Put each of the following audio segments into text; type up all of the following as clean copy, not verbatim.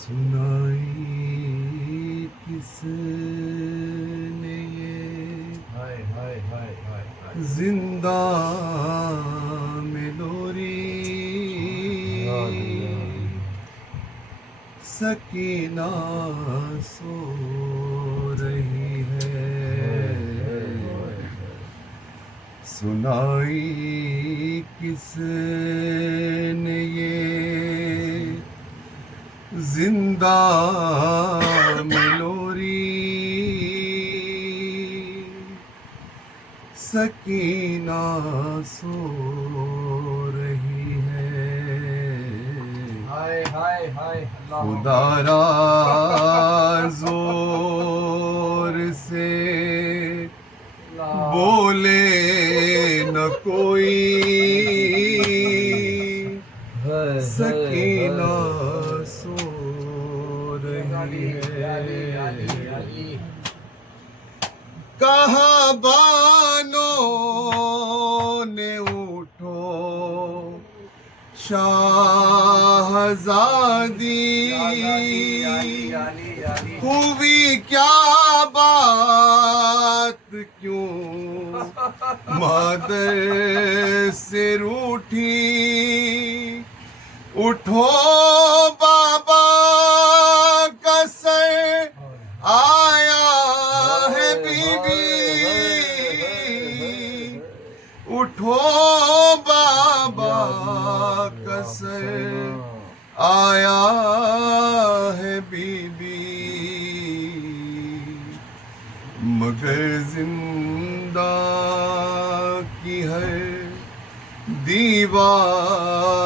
सुनाई किसने ये जिंदा में लोरी सकीना सो रही है. सुनाई किसने ये जिंदा में लोरी सकीना सो रही है. खुदारा जोर से बोले न कोई सकीना सो रही है. कहा बानों ने उठो शाहजादी हुई क्या मादर से रूठी उठो बाबा का सर आया है बीबी, उठो बाबा का सर आया है बीबी, मगर जिंदा की है दीवार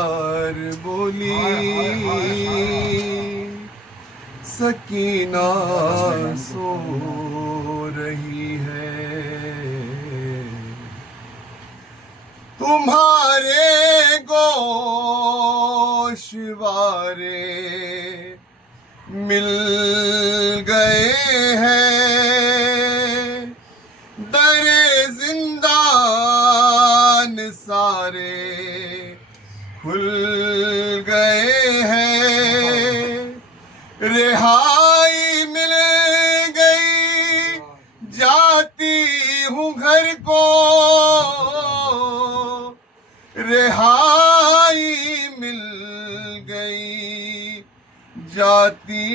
बोली, सकीना सो रही है। तुम्हारे गोशवारे मिल गए हैं, दरे जिंदान सारे खुल गए हैं, रिहाई मिल गई जाती हूँ घर को, रिहाई मिल गई जाती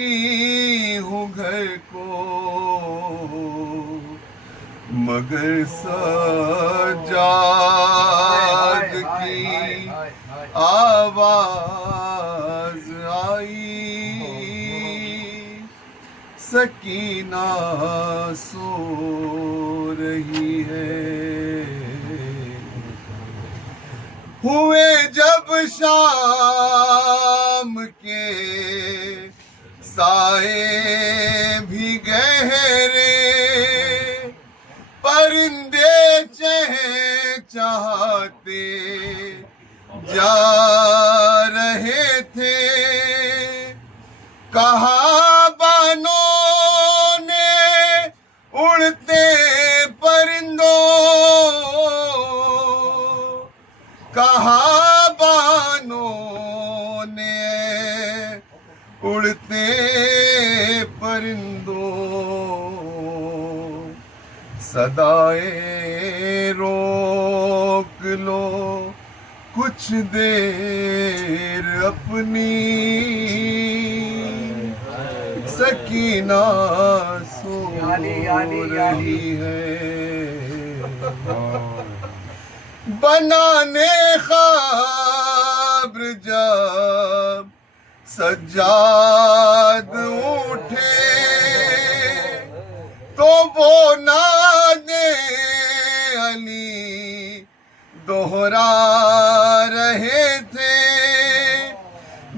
हूँ घर को, मगर सजाद की आवाज आई, सकीना सो रही है। हुए जब शाम के साए भी गहरे, परिंदे चहचहाते जा रहे थे, कहा बानों ने उड़ते परिंदों, कहा बानों ने उड़ते परिंदों, सदाएं रोक लो कुछ देर अपनी, सकीना सो रही है। बनाने ख़ब्र जब सज्जाद उठे, तो वो नादे अली दोहरा रहे थे,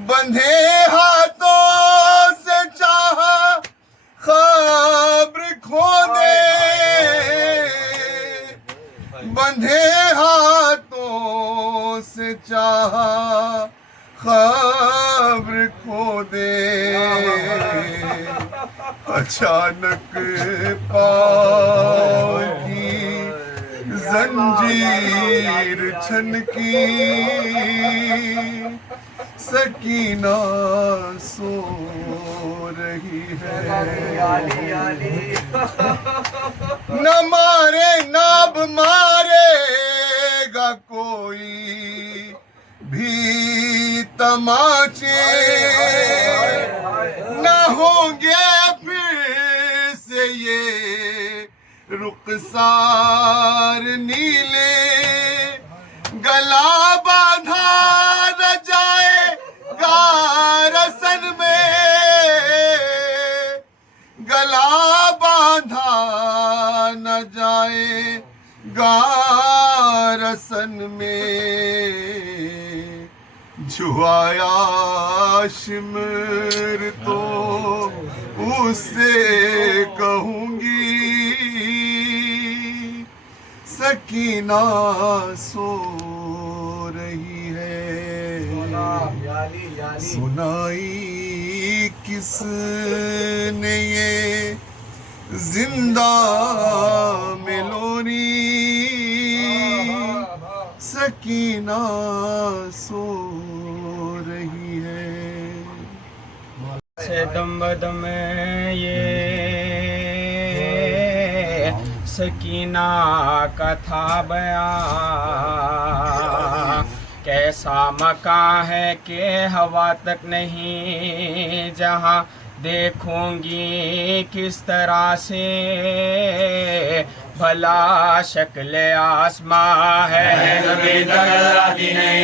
बंधे हाथों से चाहा ख़ब्र खो दे, बंधे हाथों से चाहा ख़ब्र खो दे, अचानक पाँव की जंजीर छनकी, सकीना सो रही है। न मारे नाब मारेगा कोई भी तमाचे, न होंगे फिर से ये रुखसार नीले, गला बांधा न जाएगा रसन में, गला बांधा न जाएगा रसन में, जो आया शिमर तो उससे कहूँगी, सकीना सो रही है। सुनाई किसने ये जिंदा मेलोनी, सकीना सो रही है। से दम बदम ये सकीना का था बयां, कैसा मकान है कि हवा तक नहीं जहाँ देखूंगी किस तरह से भला शक्ल आसमां है ज़मीन तक नज़र आती नहीं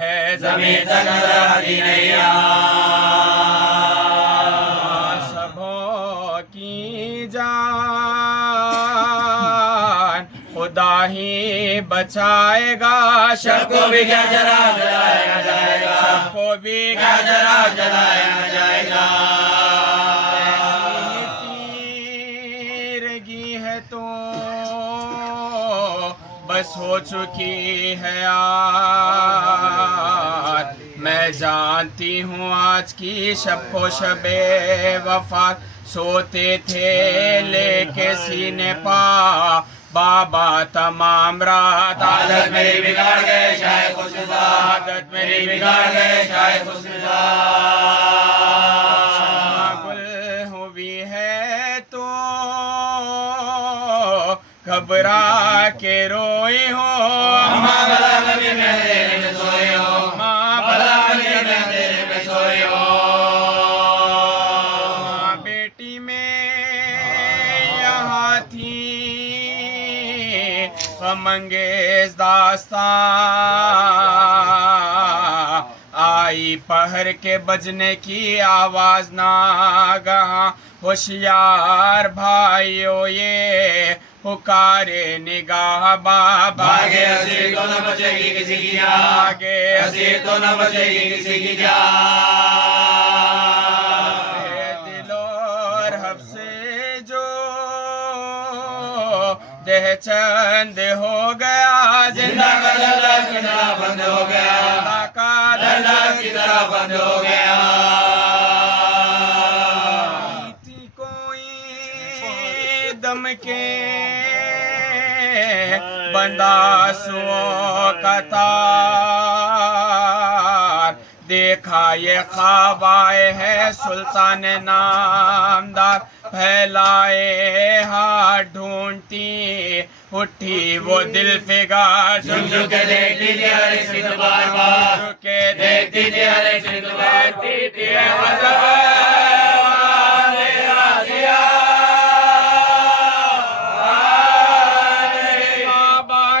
है ज़मीन तक नज़र आती नहीं सबों की जान खुदा ही बचाएगा, सबको भी क्या जरा जलाया जाएगा, सबको भी क्या जरा जलाया जाएगा। तीरगी है तो बस हो चुकी है यार, मैं जानती हूँ आज की शब को शबे वफात, सोते थे लेके सीने पा बाबा तमाम रात, आदत मेरी बिगाड़ गए शायद खुशमिजाज, आदत मेरी बिगाड़ गए शायद खुशमिजाज। गुल हुई है तो घबरा के रोई हो, अम्मा भला कभी मैं अंधेरे में सोई हो, माँ भला कभी मैं अंधेरे में सोई हो। माँ बेटी में यहाँ थी गमंगेज दास्तां, आई पहर के बजने की आवाज नागहां, होशियार भाइयों ये पुकारे निगाह बाबा, आगे हसीर तो न बचेगी किसी की जान, आगे हसीर तो न बचेगी किसी की जान। दिल और हब से जो देह चंद हो गया, जिंदा का दर्द की तरह बंद हो गया, जिंदा का दर्द की तरह बंद हो गया। थी कोई दम के बंदासुओं का तार, देखा ये ख्वाब आए है सुल्तान नामदार, फैलाए हाथ ढूंढती उठी वो दिल फिगार, झुक झुक के देखती थी हर एक सिद्ध बार बार, झुक के देखती थी हर एक सिद्ध बार, देखती थी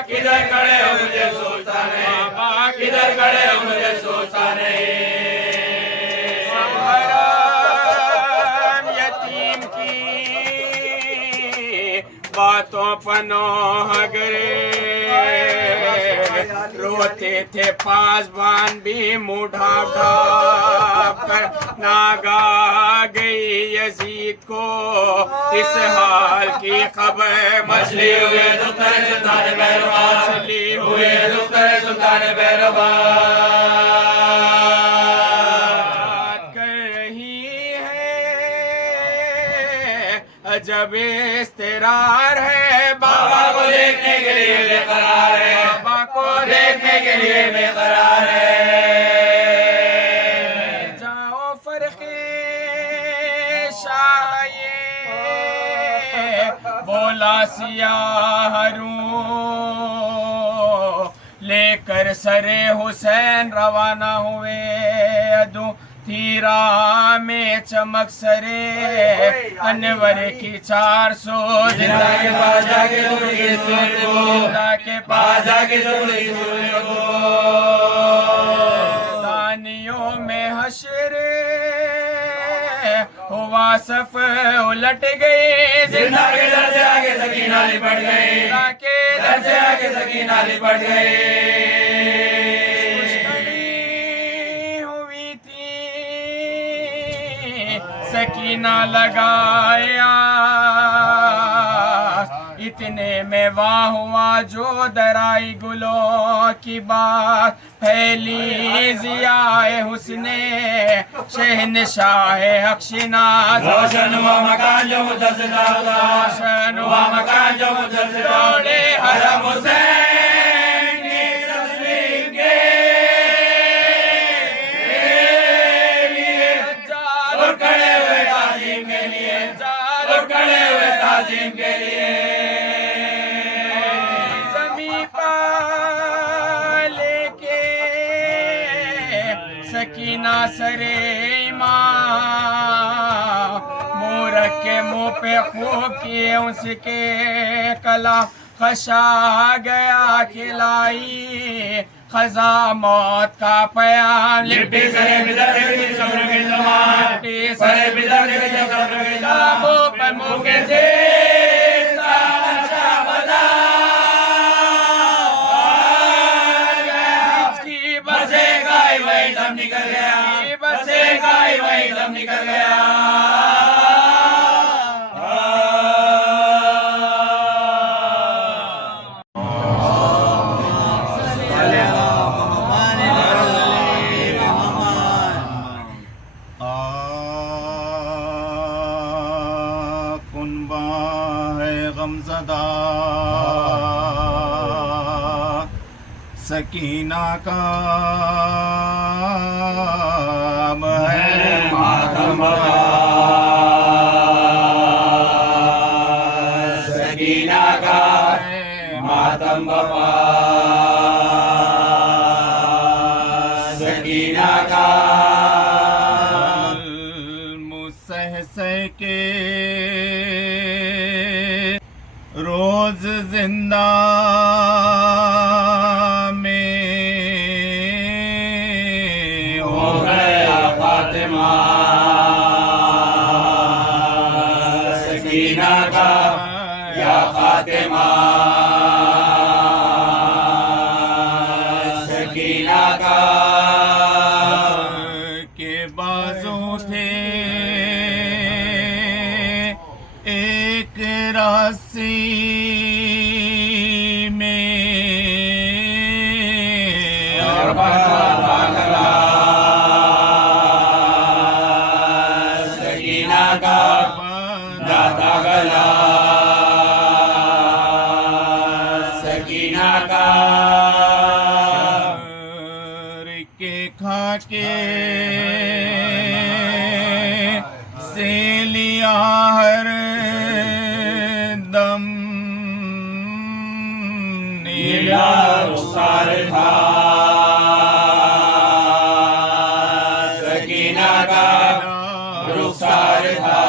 किधर खड़े हो मुझे सोचता नहीं, किधर खड़े हो मुझे सोचता नहीं। हराम यतीम की बातों पनोह गरे, रोते थे पासबान भी मुँह ढाप ढाप कर, नागा गई यजीद को इस हाल की खबर, मछली हुए दुख करे सुल्तान बैरबान, मछली हुए दुख करे सुल्तान बैरबान। कर रही है अजब इस्तरार है, बाबा को देखने के लिए बेकरार है, बाबा को देखने के लिए बेकरार है। जाओ फरखे शाये बोला सियाह रू, लेकर सरे हुसैन रवाना हुए अदू, तीरा में चमक सरे अनवर की 400, जिंदा के पास जाके ढूंढी सूरज को, जिंदा के पास पास जाके ढूंढी सूरज को। दानियों में हशरे हुआ सफ उलट गई, जिंदा के दर से आगे सकीना लिपट गई, जिंदा के दर से आगे सकीना लिपट गई। हुई थी सकीना लगाया, इतने में वाह हुआ जो दराई गुलों की बात, फैली जियाए हुस्ने शहनशाह अक्षिनाज, रोशन हुआ मकान जो मुद्दत था, रोशन हुआ मकान जो मुद्दत था, दौड़े हरम हुसैन की तस्वीर के लिए, और खड़े हुए ताजीम के लिए, और खड़े हुए ताजीम के लिए। की नासरे माँ मूरख के मुंह पे खूब किए उसके कला खशा गया खिलाई खजा मौत का पयाम लिपि सरे बिदर के सब्र के जमान सरे बिदर के सब्र के जमान मुंह पर मुंह के से निकल गया बसेगा वही दम निकल गया कुनबा है गमज़दा सकीना का है मातम सकीना का मातम बाबा सकीना का मुसह के रोज जिंदा सकीना का या फातिमा सकीना का के बाजू थे एक रास्सी में और बंधा गला सकीना का दाता गला सकीना का के खाके से लिया हर दम नीला रुखसार था सकीना का रुखसार था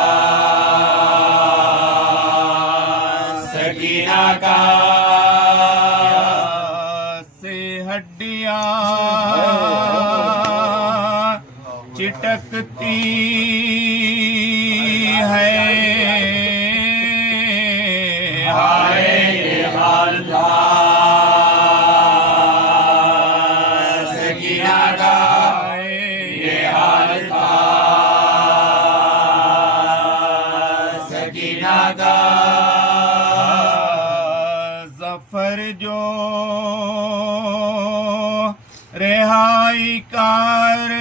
सकीना का से हड्डियां चिटकती है हाय ये हाल था सकीना का ये हाल था सकीना का जफर जो रिहाई कार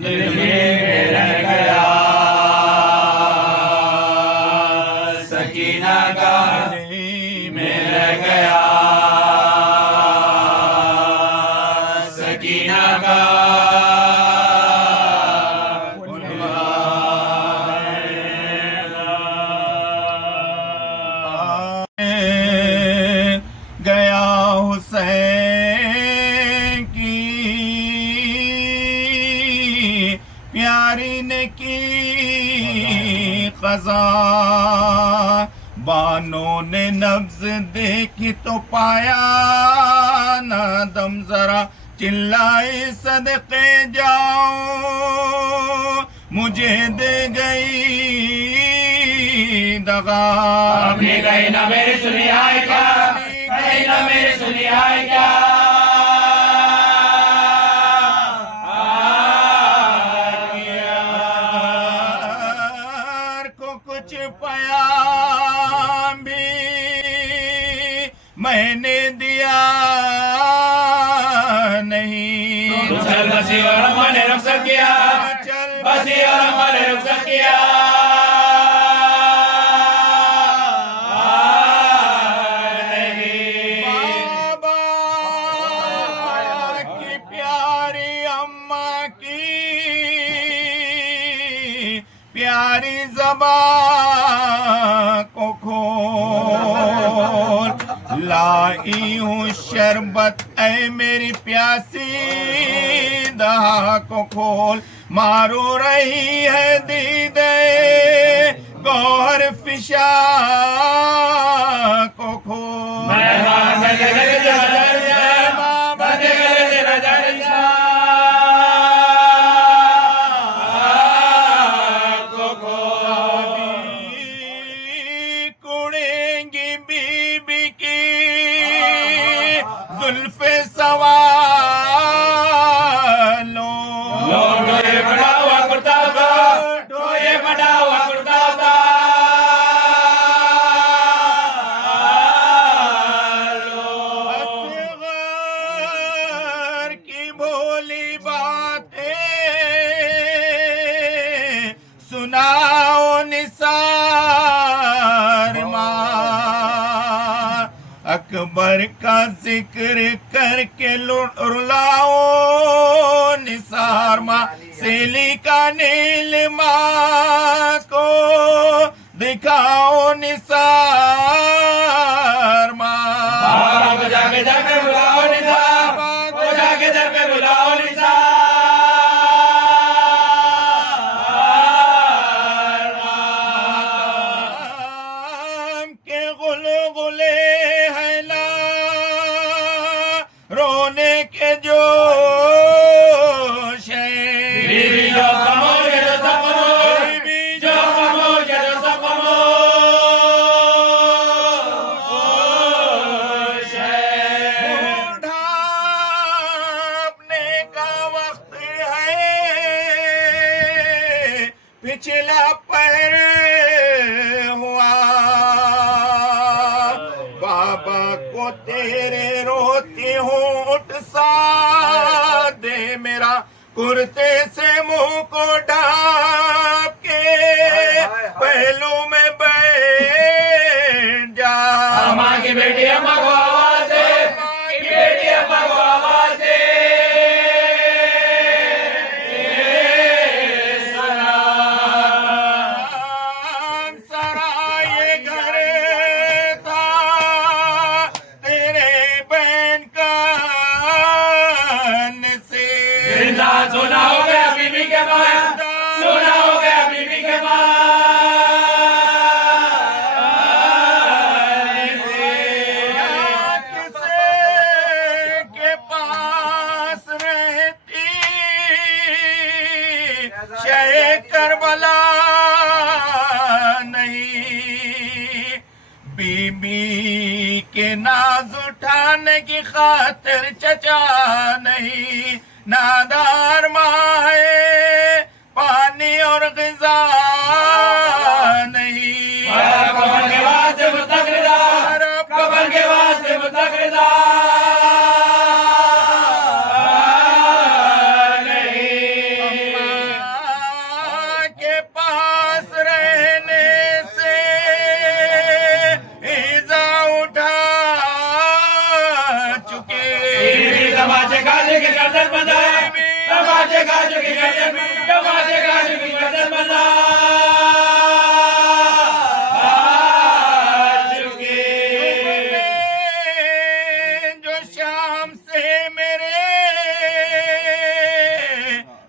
दिल में रह गया सकीना का में रह गया सकीना का गया हुसैन की प्यारी ने की क़ज़ा बानों ने नब्ज़ देखी तो पाया ना दम जरा चिल्लाए सदके जाओ मुझे दे गई दगा अपनी कहीं ना मेरी सुनी आए क्या कहीं ना मेरी सुनी आए क्या को कुछ पयाम भी मैंने दिया नहीं चल बसी और हमारे रुखसत किया बसी और हमारे रुखसत किया प्यारी ज़बां को खोल लाई हूँ शरबत ऐ मेरी प्यासी दहा को खोल मारो रही है दीदे गौहर फिशा को खोल कुड़ेंगी बीबी की जुल्फे सवालो डोये बड़ा हुआ कुर्ता था, डोये बड़ा हुआ कुर्ता था। असगर की भोली बातें सुनाओ निसार माँ अकबर का जिक्र करके रुलाओ निसार माँ सेली का नीलिमा को दिखाओ निसार माँ बाबा को जाके दर पे बुलाओ निसार, को जाके दर पे बुलाओ निसार। आम के गुलगुले हैं ना रोने के जोश है बीवी जो कमो ये जो सब कमो, बीवी जो कमो ये जो सब कमो। ढापने का वक्त है पिछला पहर हुआ बाबा को तेरे रोती हूँ उठ सा दे मेरा कुर्ते से मुंह को ढाप के पहलू में बैठ जा अम्मा की बेटी अम्मा को आवाज दे, की बेटी अम्मा को आवाज दे। सलाम सराय घर था तेरे बहन का नसीब जिंदा सोना हो गया बीबी के बाद, सोना हो गया बीबी के बाद। किसे के पास रहती शहे करबला नहीं बीबी के नाज उठाने की खातिर चचा नहीं नादार माँ है पानी और ग़िज़ा नहीं कबर के वास्ते मुतकरिदा, कबर के वास्ते मुतकरिदा। अम्मा के पास रहने से ईज़ा उठा चुके बीबी तमाचे गाजे के गर्दन बंधा, तमाचे गाजे की गर्दन, तमाचे गाजे की गर्दन बंधा चुकी। जो शाम से मेरे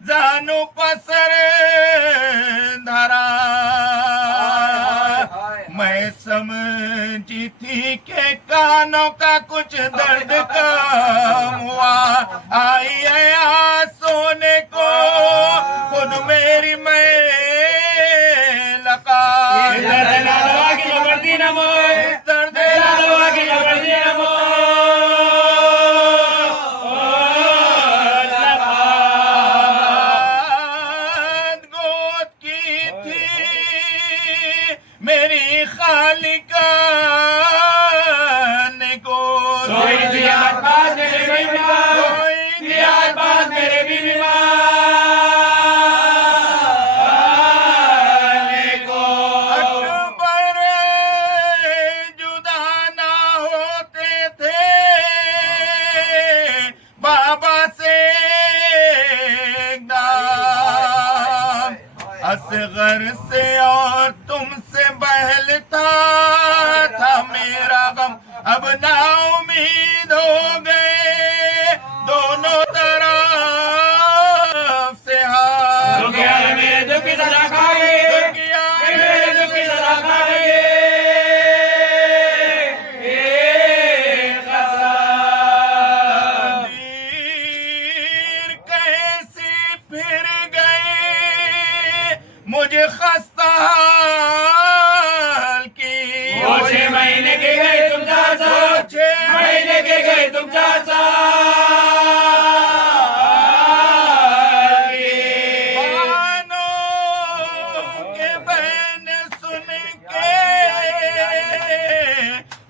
जानू पसर धरा मैं समझी थी के कानों का कुछ दर्द कम हुआ आई है आज सोने को खुद मेरी मैं लगा दर्द लालवा की लबर्दी नमो, दर्द लालवा की लबर्दी नमो। गोद की थी मेरी खालिका ने गोद सोई दिया पास मेरे बीबी माँ, दिया पास मेरे बीबी माँ। अकबर जुदा ना होते थे बाबा से एकदम असगर से और तुमसे बहलता था मेरा गम अब ना उम्मीद हो गए दोनों तरफ से हार। दुखिया मेरे दुख की सजा खाएंगे, मेरे दुख की सजा खाएंगे। तकदीर कैसी फिर गए मुझे खस्ता हाल की। वो 6 महीने के गए तुम 4 साल, 6 महीने के गए तुम 4 साल।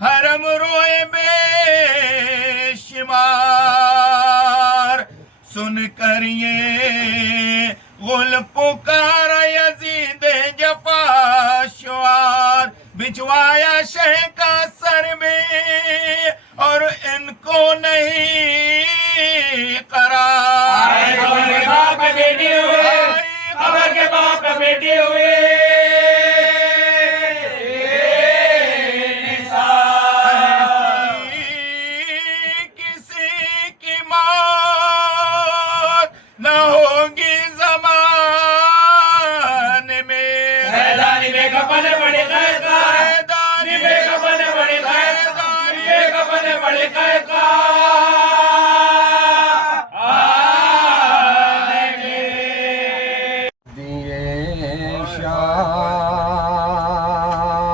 हरम रोए बेशुमार सुन कर ये गुल पुकार यजीद जफा शुआर। बिछवाया शह का सर में और इनको नहीं करार। खबर के बाप बेटी हुए, खबर के बाप बेटी हुए।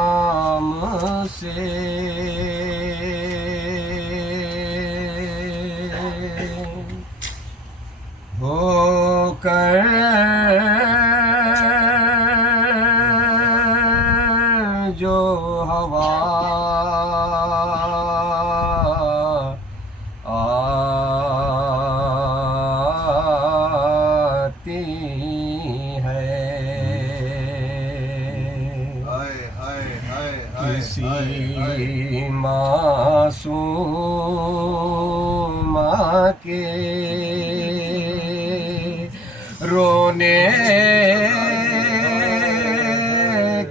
शाम से होकर जो हवा आती है किसी मासूम के रोने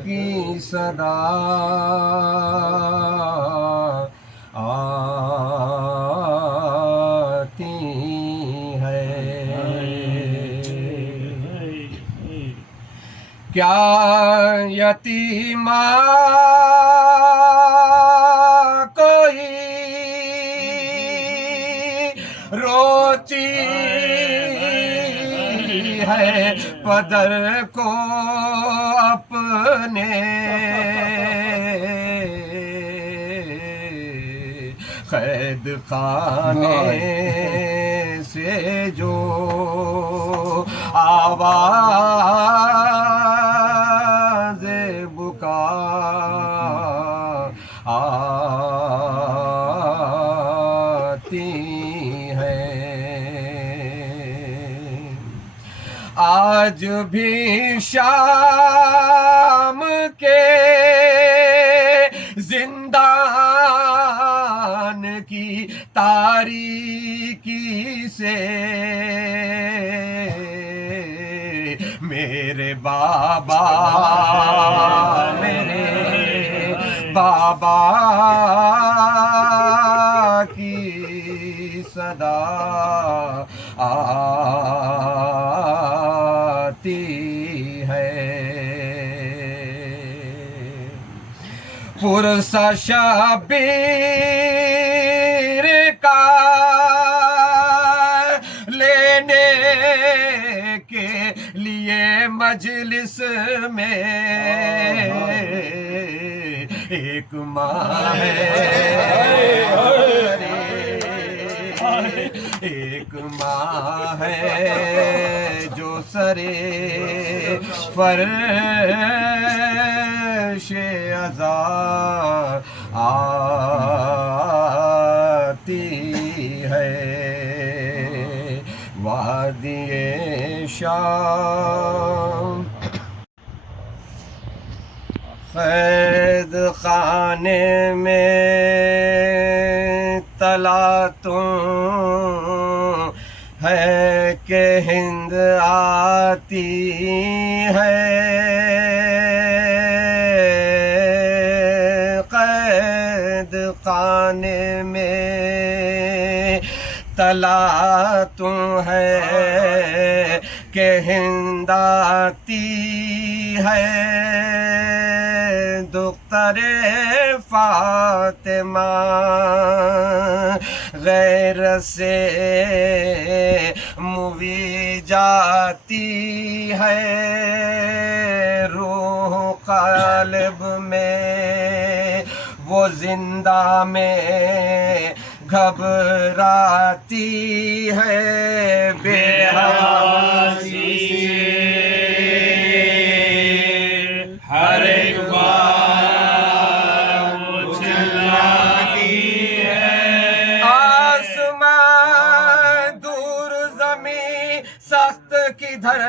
की सदा आती है। क्या यतीमा कोई रोती है पदर को अपने कैद खाने से जो आवाज़ बुका आती है। आज भी शाम के जिंदान की तारीकी से मेरे बाबा की सदा आती है। पुरसा शबीर का लेने के लिए मजलिस में एक माँ है, एक माँ है जो सरे फर्श अज़ा आती है। वादिए शाम कैद खाने में तला तुम है कि हिंद आती है। कैद खाने खाने में तला तू है कि हिंद आती है दुख्तरे फातिमा गैर से मुवी जाती है रूह क़ालिब में वो जिंदा में घबराती है बेहसी हर एक बार उछलती है। आसमां दूर ज़मीं सख्त किधर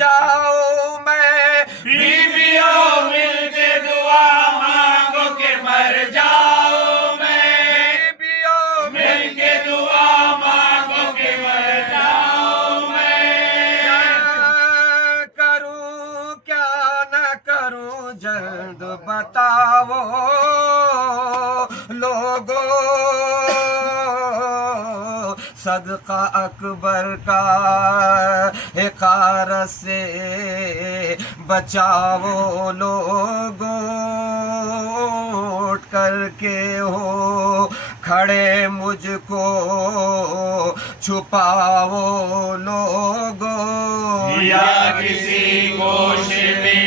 जाऊं मैं बीवियों मिलके दुआ मांगो के मर जाऊं मैं। बीवियों मिलके दुआ मांगो के मर जाऊं मैं। क्या न करूं जल्द बताओ लोगों सदका अकबर का हिकारत से बचाओ लोगों उठ करके हो खड़े मुझको छुपाओ लोगों या किसी गोश में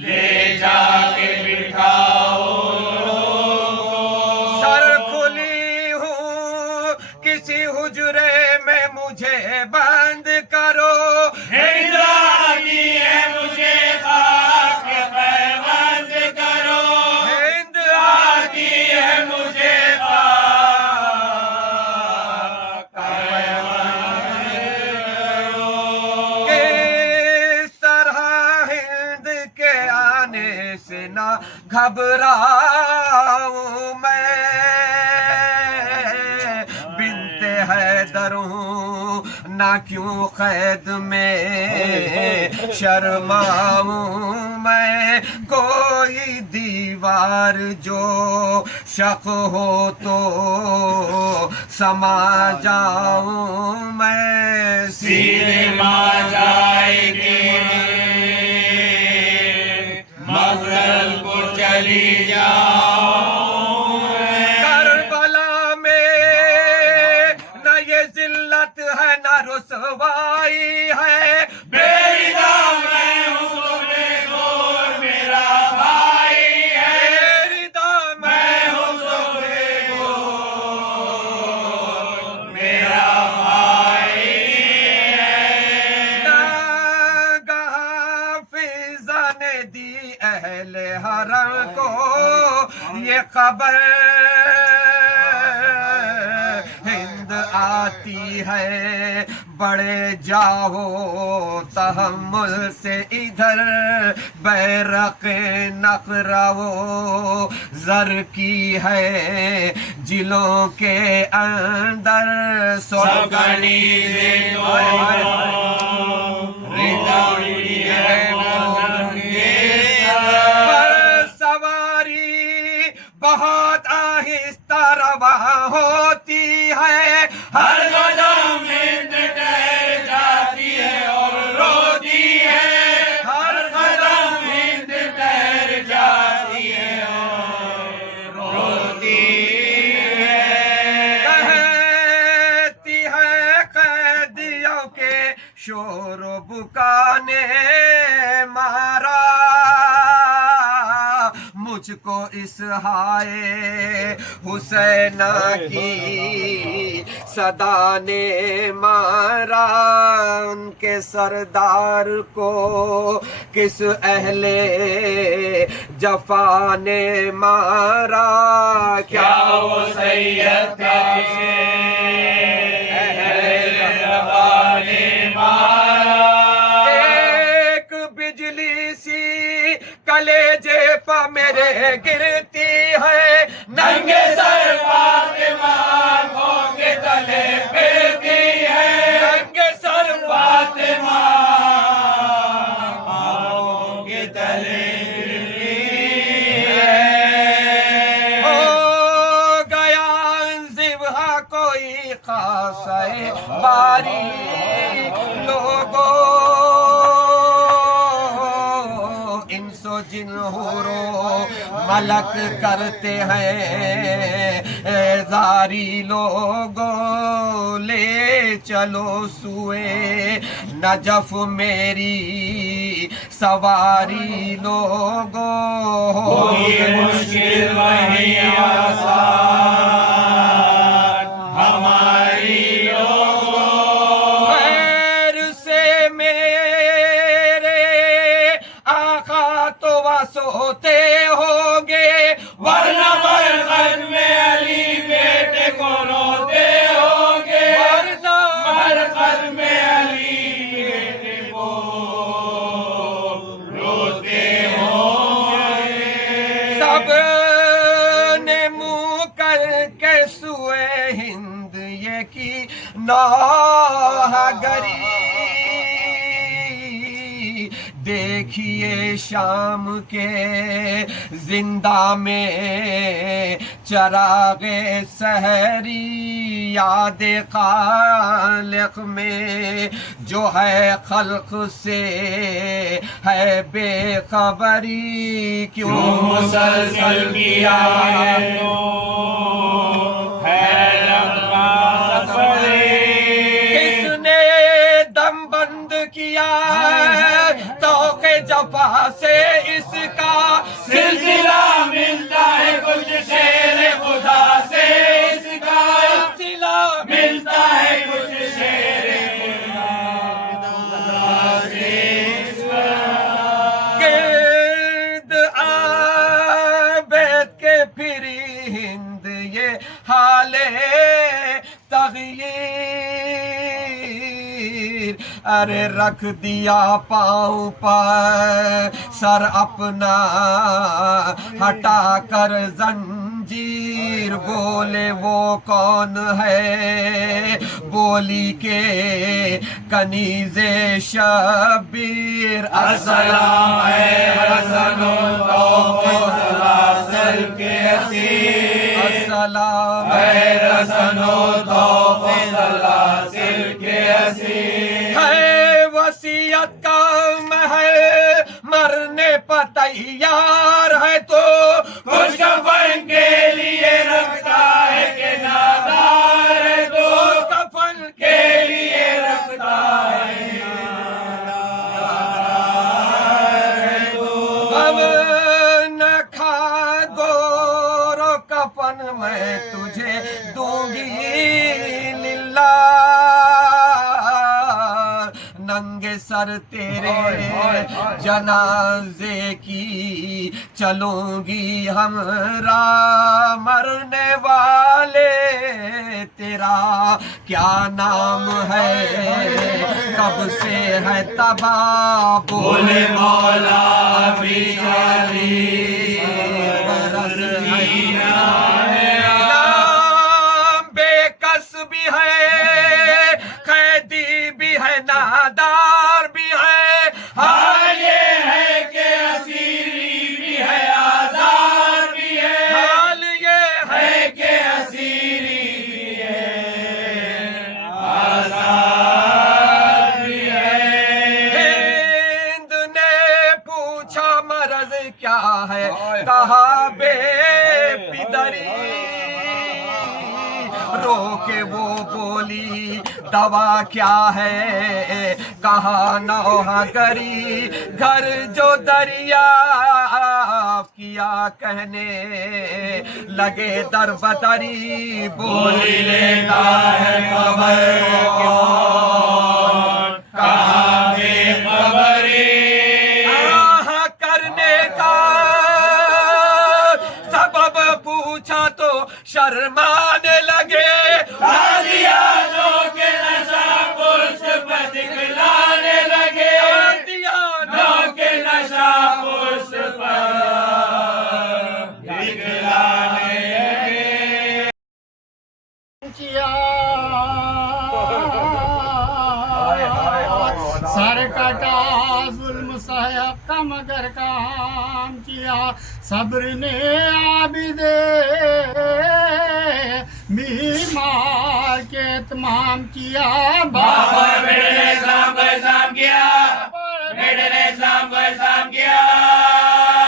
ले जाके बिठाओ लोगों। सर खुली हूँ किसी हुजरे में मुझे बंद करो हिंदरानी है मुझे खाक में बंद करो। हिंद आती है मुझे खाक में बंद करो। किस तरह हिंद के आने से ना घबराऊं मैं बिनते हैदर हूँ ना क्यों कैद में शर्माऊं मैं कोई दीवार जो शक हो तो समा जाऊं मैं सीधे मां जाएगी मगरलपुर चली जाओ। करबला में न ये जिल्लत है न रुसवाई है बेरिदा मैं हूँ तुम्हें गोर मेरा भाई है। बेरिदा मैं हूँ तुम्हें गोर मेरा भाई है। नागहा फिजा ने दी अहले हरम को ये खबर हिंद आती है बड़े जाओ तहम्मुल से इधर बैरक नखराओ जर की है जिलों के अंदर सगनी से तो रिदाई है नंगे सर। पर सवारी बहुत आहिस्ता रवा होती है हर कदम में ठहर जाती है और रोती है। हर कदम में ठहर जाती है और रोती है। कहती है कैदियों के शोर बुका ने मारा मुझको इस हाय हुसैना की सदा ने मारा उनके सरदार को किस अहले जफा ने मारा क्या वो सैयद का जिसे अहले रबा ने मारा। एक बिजली सी कलेजे पर मेरे गिरती है नंगे सर फातिमा आँखों के तले फिरती है। नंगे सर फातिमा आँखों के तले फिरती है। जिन हूरो मलक करते हैं जारी लोगों ले चलो सुए नजफ मेरी सवारी लोगों ये मुश्किल वही आसान हमारी लोगों खैर से मेरे आका तो सोते होंगे वरना बरकत में अली बेटे को रोते होंगे वरना बरकत में अली बेटे को रोते होंगे सब ने मुंह करके सुए हिंद ये की नागरी देखिए शाम के जिंदा में चरागे सहरी याद खालिक में जो है खल्क से है बेखबरी क्यों मुसलसल किया है तो है लंबा सफर किसने दम बंद किया तो के जफा से इसका सिलसिला मिलता है कुछ शेर खुदा से इसका सिलसिला मिलता है कुछ शेर खुदा से इसका गिर्द आबद के फिरी हिंद ये हाले तग़यीर अरे रख दिया पाँव पर सर अपना हटा कर जंजीर बोले वो कौन है बोली के कनीज़े शबीर अस्सलाम है हसनो सलासल के असीर अस्सलाम है रसनो सलासिल के असीर है वसीयत का महल मरने पर तैयार है तो कुछ कफन के लिए रखता है कि नादार है तो कफन के लिए रखता है अब न खा गोरो कफन मैं तुझे दूंगी लिल्ला नंगे सर तेरे जनाजे की चलूंगी हमरा मरने वाले तेरा क्या नाम है कब से है तबाह बोले मौला बिचारी बरस मदीना है नाम बेकस भी है कैदी भी है नादार भी है हाल ये है कि असीरी भी है आजाद भी है हाल ये है है कि असीरी भी है आजाद भी है हिंद ने पूछा मरज क्या है कहा बेपिदरी रो के वो बोली दवा क्या है कहा नौहा करी घर जो दरिया किया कहने लगे दर बदरी बोली लेता है खबर कौन कहाँ बेखबरी आह करने का सबब पूछा तो शर्माने लगे कादियानों के नशा पुरुष पर दिखलाने लगे कादियानों के नशा पुरुष पर दिखलाने लगे सर कटा जुल्म साहब का मगर काम किया सब्र ने आबिदे बीमार के तमाम किया बाबा बेटे ने इस्लाम को इस्लाम किया बेटे ने इस्लाम को इस्लाम किया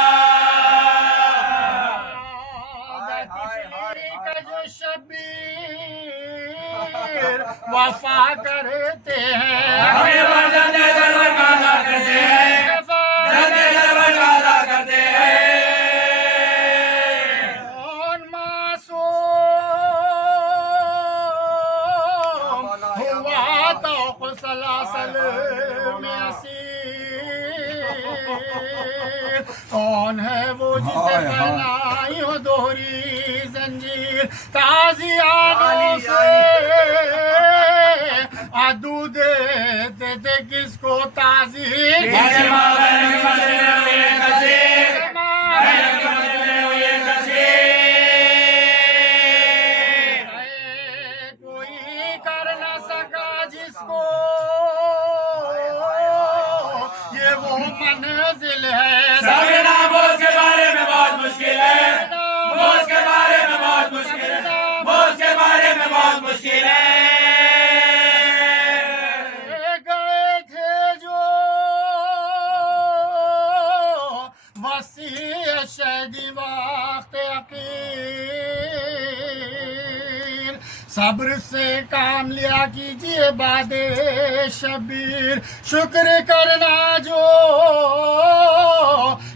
वफा करते हैं, अपने फर्जंद सरवर का अदा करते हैं, फर्जंद सरवर का अदा करते हैं। कौन मासूम हुआ तो सलासल में असीर, कौन है वो जिसे पहनाई हो दोहरी जंजीर, ताजियानों से आदू देते थे किसको ताजीर, जैसे माँ बहन के मंदिर में हुए कसीर, बहन के मंदिर में हुए कसीर। कोई कर न सका जिसको ये वो मंजिल है, सबके नाम बोझ के बारे में बहुत मुश्किल है, बोझ के बारे में बहुत मुश्किल है, बोझ के बारे में बहुत मुश्किल है। गए थे जो वसीयत शहीदी वक्त यकीन, सब्र से काम लिया कीजिए बादे शबीर, शुक्र करना जो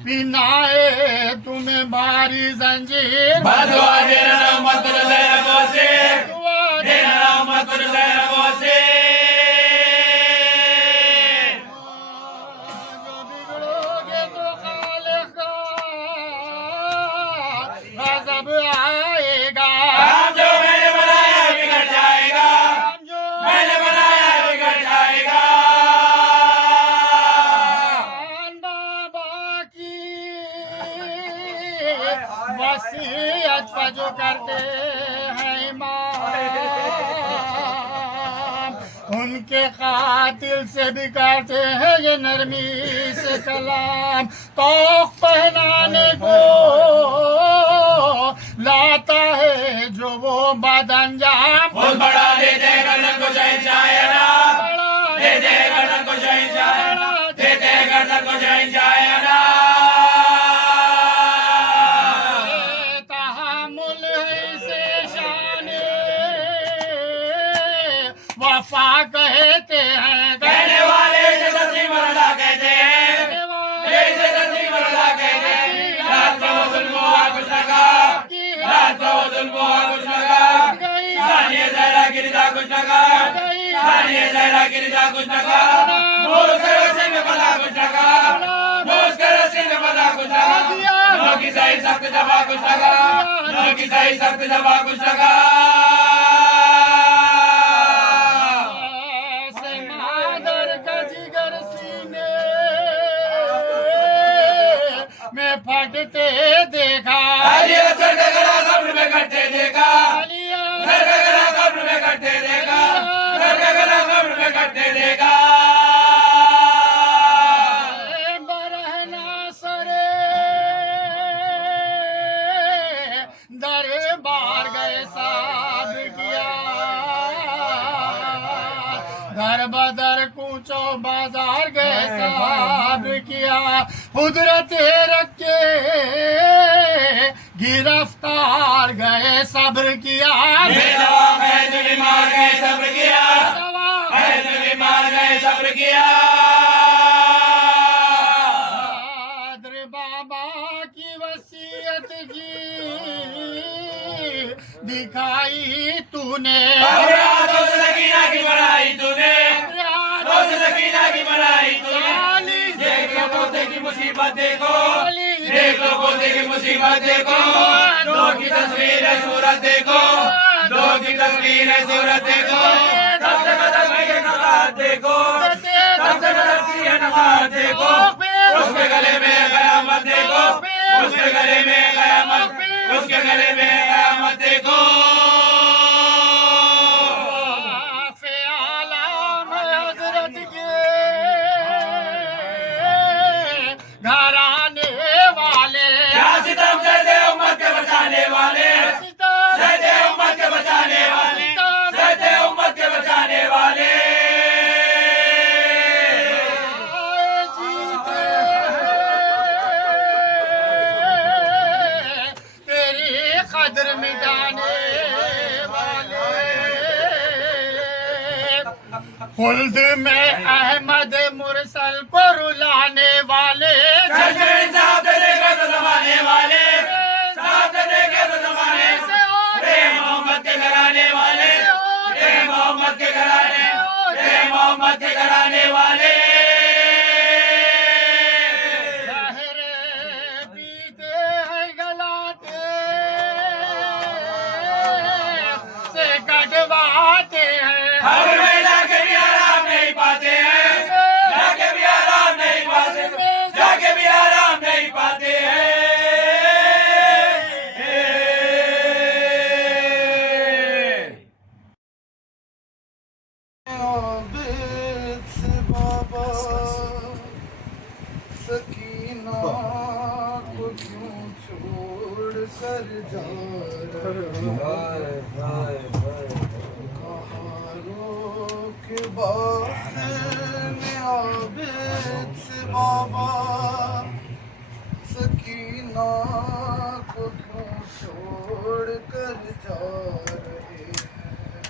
बिनाए तुम्हें भारी जंजीर, बदुआ देना ना मत लहबो से, देना ना मत लहबो से। जो बिगड़ोगे तो खालिक का गज़ब आएगा, काम जो मैंने बनाया बिगड़ जाएगा, जो मैंने बनाया बिगड़ जाएगा। बाबा की वसीयत पर जो करते हैं ईमान, उनके कातिल से भी करते हैं ये नरमी से कलाम, तौक पहनाने को लाता है जो वो बदअंजाम, बहुत बड़ा दे दे गर्दन को शहंशाह-ए-आला, दे दे गर्दन को शहंशाह-ए-आला, दे दे गर्दन को शहंशाह-ए-आला। तहम्मुल है इसे शाने वफा कहते हैं, कहने वाले इसे तस्लीम रज़ा कहते हैं, इसे तस्लीम रज़ा कहते हैं। रात को वो जुल्म हुआ कुछ लगा, रात को वो जुल्म हुआ कुछ लगा, सानिया ज़हरा की रिज़ा कुछ लगा, सानिया ज़हरा की रिज़ा कुछ लगा, मोज़ के रस्सी में बंधा कुछ लगा, मोज़ के रस्सी में बंधा कुछ लगा, नौ की सही सख्त दबा कुछ लगा, नौ की सही सख्त दबा कुछ लगा। से मादर का जिगर सीने में फटते देखा, अली असर का गला कब्र में कटते देखा, घर का गला कब्र में कटते देखा, घर का गला कब्र में कटते देखा। बरहना सरे दरबार गए साब किया, घर बदर कूचो बाजार गए साब किया, कुदरत रखे गिरफ्तार गए सब्र किया, बेदवा कैद बीमार गए सब्र किया, कैद बीमार गए सब्र किया। नादर बाबा की वसीयत की दिखाई तूने, अपने हाथों से सकीना की बनाई तूने, हाथों से सकीना की बनाई तूने। देख लो पोते की मुसीबत देखो, देख लो पोते की मुसीबत देखो, दो की तस्वीर है सूरत देखो, दो की तस्वीर है सूरत देखो, तब से कदम के नमाज देखो, तब से कदम की है नमाज देखो, उसके गले में कयामत देखो, उसके गले में कयामत, उसके गले में कयामत देखो। हजरत के घराने वाले, क्या सितम सहते उम्मत के बचाने वाले, सहते उम्मत के बचाने वाले, सहते उम्मत के बचाने वाले। जीते हैं तेरी कदर खुल्द में अहमद मुरसल को रुलाने वाले चश्मे साथ देखे तो जमाने वाले, साथ देखे तो जमाने से रे मोहम्मद के घराने वाले, रे मोहम्मद के घराने, रे मोहम्मद के घराने वाले। लहरें पीते हैं गलाते से कटवाते हैं, हर में जाके भी आराम नहीं पाते हैं, जाके भी आराम नहीं पाते, जाके भी आराम नहीं पाते हैं। आबिद से बाबा सकीना को क्यों छोड़ कर जा कहारों के बाग में आबिद से बाबा सकीना को क्यों छोड़ कर जा रहे हैं।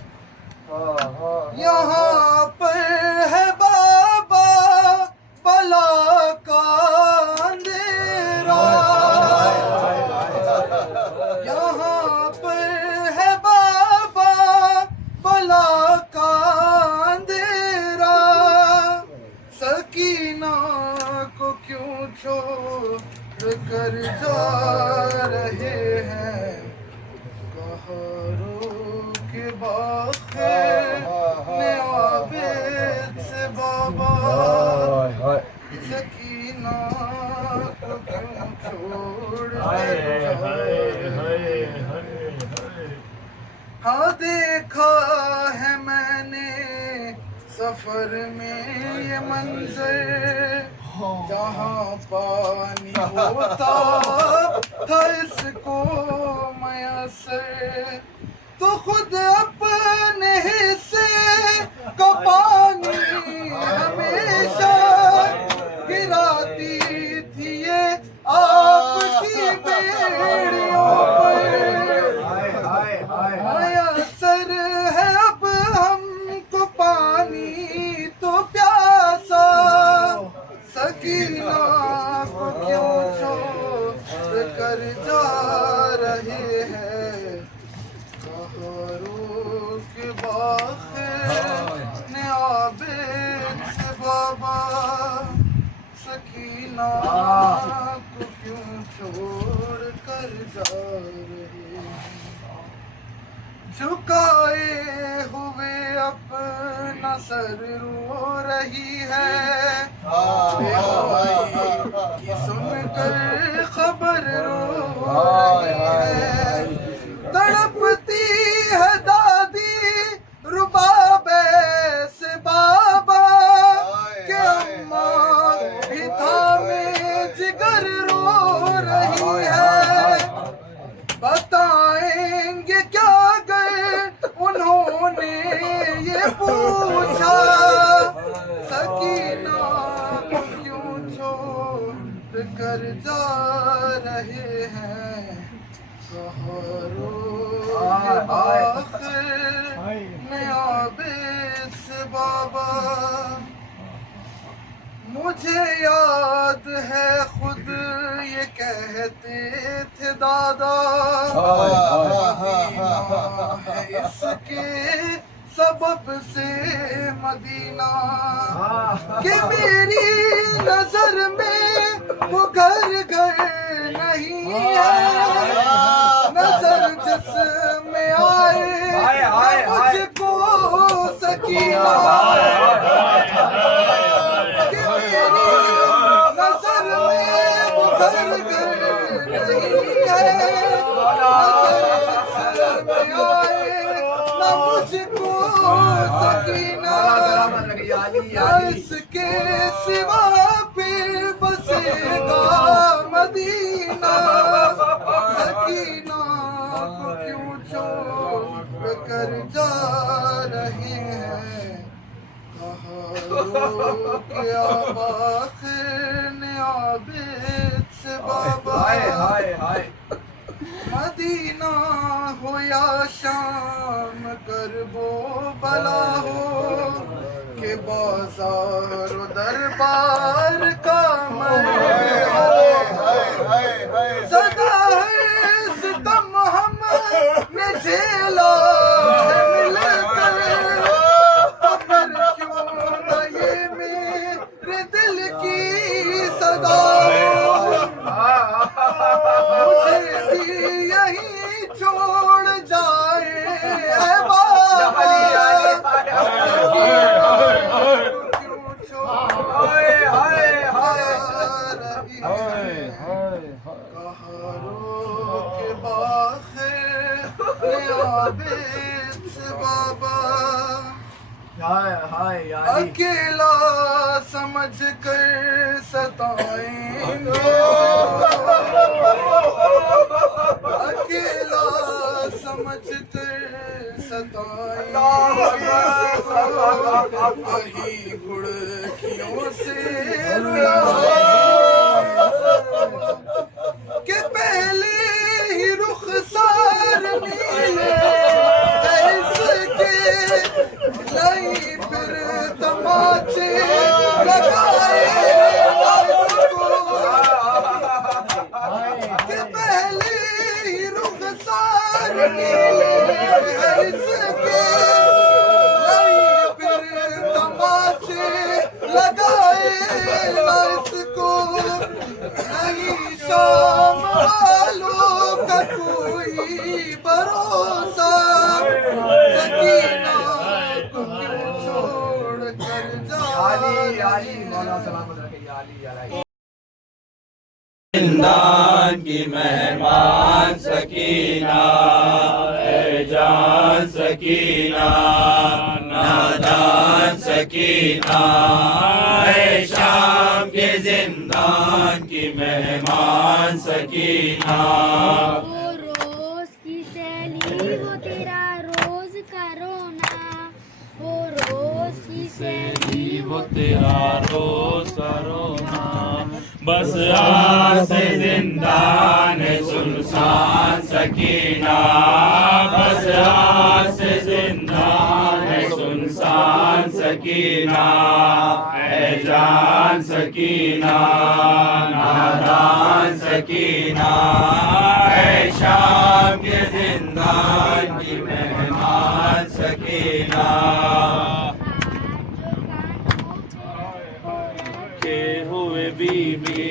यहाँ पर है बाबा बला का अंधेरा, यहाँ पर है बाबा बला का अंधेरा, सकीना को क्यों छोड़ कर जा रहे हैं। कहारों के बाग में आबिद से बाबा सकीना को क्यों छोड़ कर जा रहे हैं। हाँ देखा है मैंने सफर में ये मंजर, जहाँ पानी होता था इसको मयसर, तो खुद अपने हिस्से का पानी हमेशा गिराती थी ये आपकी बेड़ियों पर। मयसर है अब हमको पानी तो प्यासा, सकीना को क्यों छोड़ कर जा रहे हैं। कहारों के बाग ने आबिद से बाबा सकीना को क्यों छोड़ कर जा रहे हैं। झुकाए हुए अपना सर रो रही है, कि सुनकर खबर रो रही है। तड़पती है दादी रुबाबे से बाबा के अम्मा भी थामे जिगर रो रही है। बताएंगे क्या गए उन्होंने ये पूछा, सकीना को क्यों छोड़ कर जा रहे हैं। कहारों के बाग में आबिद से बाबा, मुझे याद है खुद ये कहते थे दादा, है इसके सबब से मदीना, कि मेरी नजर में वो घर घर नहीं है। नजर जिसमें आए मुझको सकीना, कि मेरी नजर में वो घर घर नहीं है। नजर जिसमें आए ना मुझको सकीना, इसके सिवा फिर बसेगा मदीना। सकीना को क्यों छोड़ कर जा रहे हैं। कहारों के आबाखिर ने आबिद से बाबा, मदीना हो या शाम करबो बला हो, के बाजार दरबार का सदा है सितम हमने झेला है मिलकर, तो फिर क्यों न ये मेरे दिल की सदा, मुझे भी यहीं छोड़ जाए है बाबा, क्यों छोड़ कहारों के बाखिर आबिद बाबा, अकेला समझ कर सताएंगे, अकेला समझ कर सताएंगे, वही गुड़कियों से के पहले ही रुखसार नीले इसके नहीं फिर तमाचे लगाए इसको, के पहले ही रुखसार नीले इसके नहीं फिर तमाचे लगाए इसको, नहीं शाम वालों का कोई भरोसा, सकीना को क्यों छोड़ कर जा। जिंदान की मेहमान सकीना, है जान सकीना, नादान सकीना, है शाम के जिंदान की मेहमान सकीना। वो रोज की सैली हो तेरा रोज का रोना, वो रोज की सैली हो तेरा रोज का रोना, बस आज से जिंदान है सुनसान सकीना, बस आज से जिंदान है सुनसान सकीना, है जान सकीना, नादान सकीना, है शाम के जिंदान की मेहमान सकीना। के हुए बीबी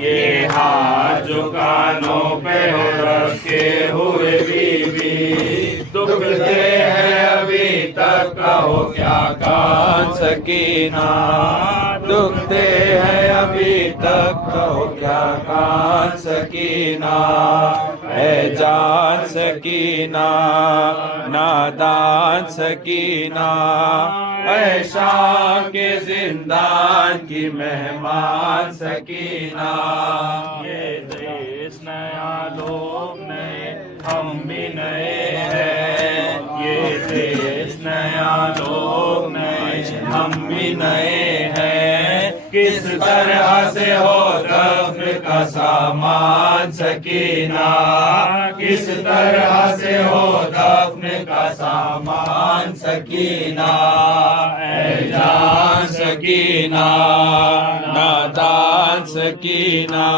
ये हाथ जो कानों पे हो रखे हुए बीबी, दुखते हैं अभी तक कहो क्या कान सकीना, दुखते हैं अभी तक कहो क्या कान सकीना, है जान सकीना, नादान सकीना, है शाम के जिंदान की मेहमान सकीना। ये देश नया लोग नए हम भी नए हैं, ये देश नया लोग नए हम भी नए हैं, किस तरह से हो दफ्न का सामान सकीना, किस तरह से हो दफ्न का सामान सकीना, ऐ जान सकीना, नादान सकीना,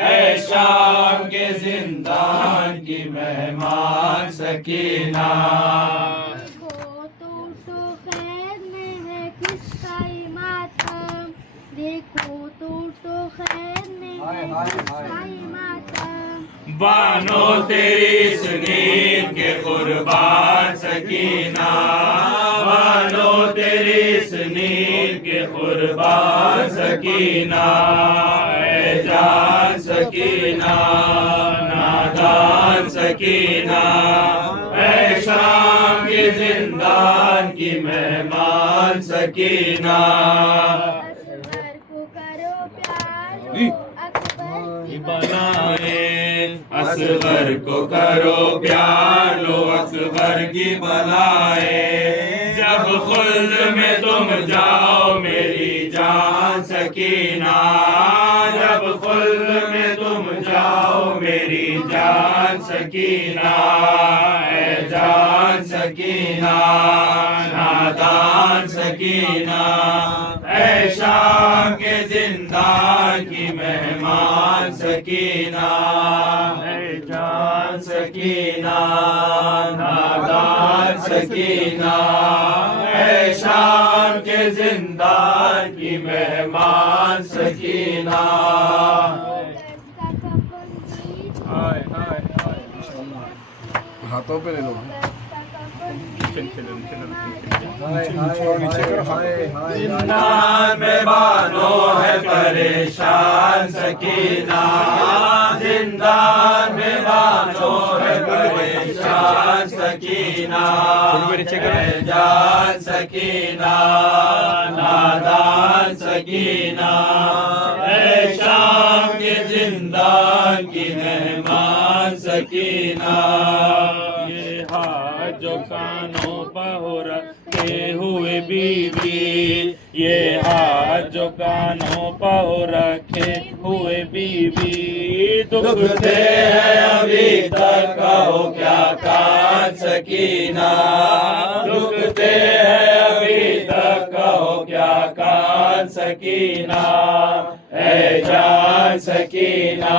ऐ शाम के जिंदान की मेहमान सकीना। देखो तो खैर में है किसका ये मातम, देखो तो खैर में है किसका ये मातम, बानो तेरी इस नींद के कुर्बान सकीना, बानो तेरी इस नींद के कुर्बान सकीना, ऐ जान सकीना, नादान सकीना, ऐ शाम के जिंदान की मेहमान सकीना। असगर को करो प्यार अकबर की बनाए असगर को करो प्यार लो अकबर की बनाए, जब खुल्द में तुम जाओ मेरी जान सकीना, जब खुल्द में तुम जाओ मेरी मेरी जान सकीना, ऐ जान सकीना, नादान सकीना, ऐ शाम के जिंदान की मेहमान सकीना, ऐ जान सकीना, नादान सकीना, ऐ शाम के जिंदान की मेहमान सकीना। हाथों पे ले लो। जिंदान में बानो है परेशान सकीना, जिंदान में बानो है परेशान सकीना, ऐ जान सकीना, नादान सकीना, ऐ शाम के जिंदान की मेहमान सकीना। ये हाथ जो कानों पर हो रखे हुए बीवी, ये हाथ जो कानों पर हो रखे हुए बीवी, दुखते हैं अभी तक कहो क्या कान सकीना, दुखते हैं अभी तक कहो क्या कान सकीना, ऐ जान सकीना,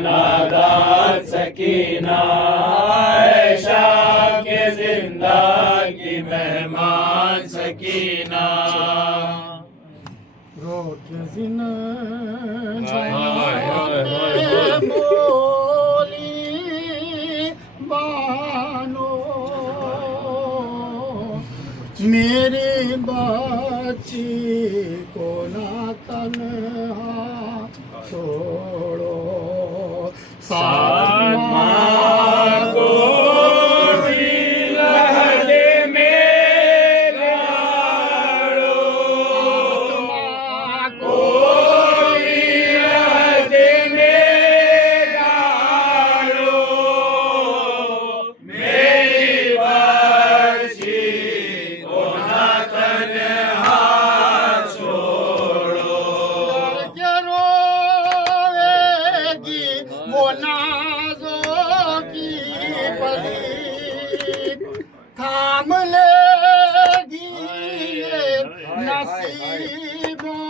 नादान सकीना, ऐ शाम के जिंदान की मेहमान सकीना। रोके जिन हाय, बोली बानो, मेरी बच्ची को ना तन्हा छोड़ो, साथ माँ को थाम लेगी ये नसीबों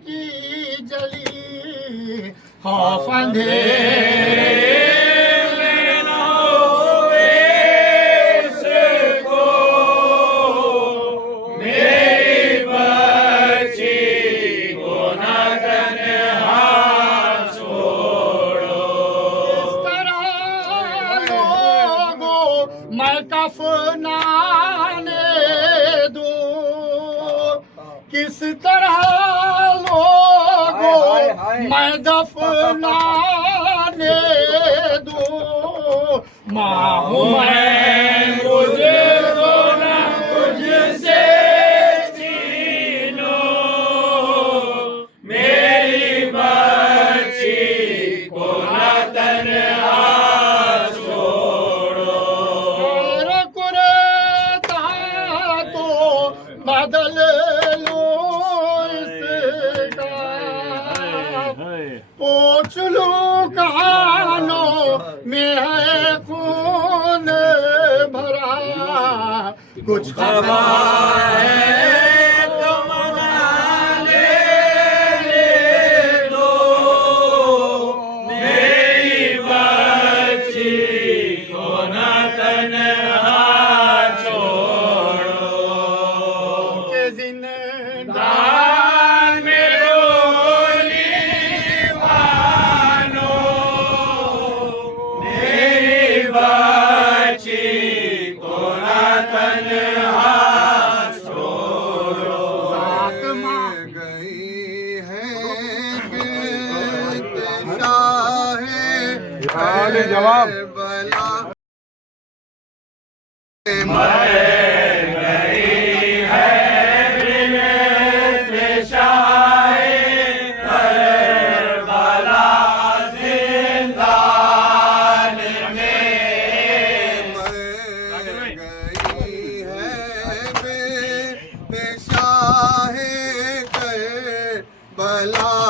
की जली, खौफ अंधेरे में न होवे इसको, मेरी बच्ची को न तन्हा छोड़ो। इस तरह लोगों मैं कफनाने दूं, किस तरह लोगों मैं दफनाने दूं, माँ हूँ मैं मुझको ना मुझसे छीनो, मेरी बच्ची को ना तन्हा छोड़ो। तो बदल लो इसका, पूछ लो कानों में है खून भरा, कुछ खबर है तो मना ले लो, मेरी बच्ची को न तन्हा छोड़ो, के जिंदान में डोली बानो, मेरी बच्ची को न तन्हा छोड़ो। साथ माँ गई है कि शाहे जवाब बला बला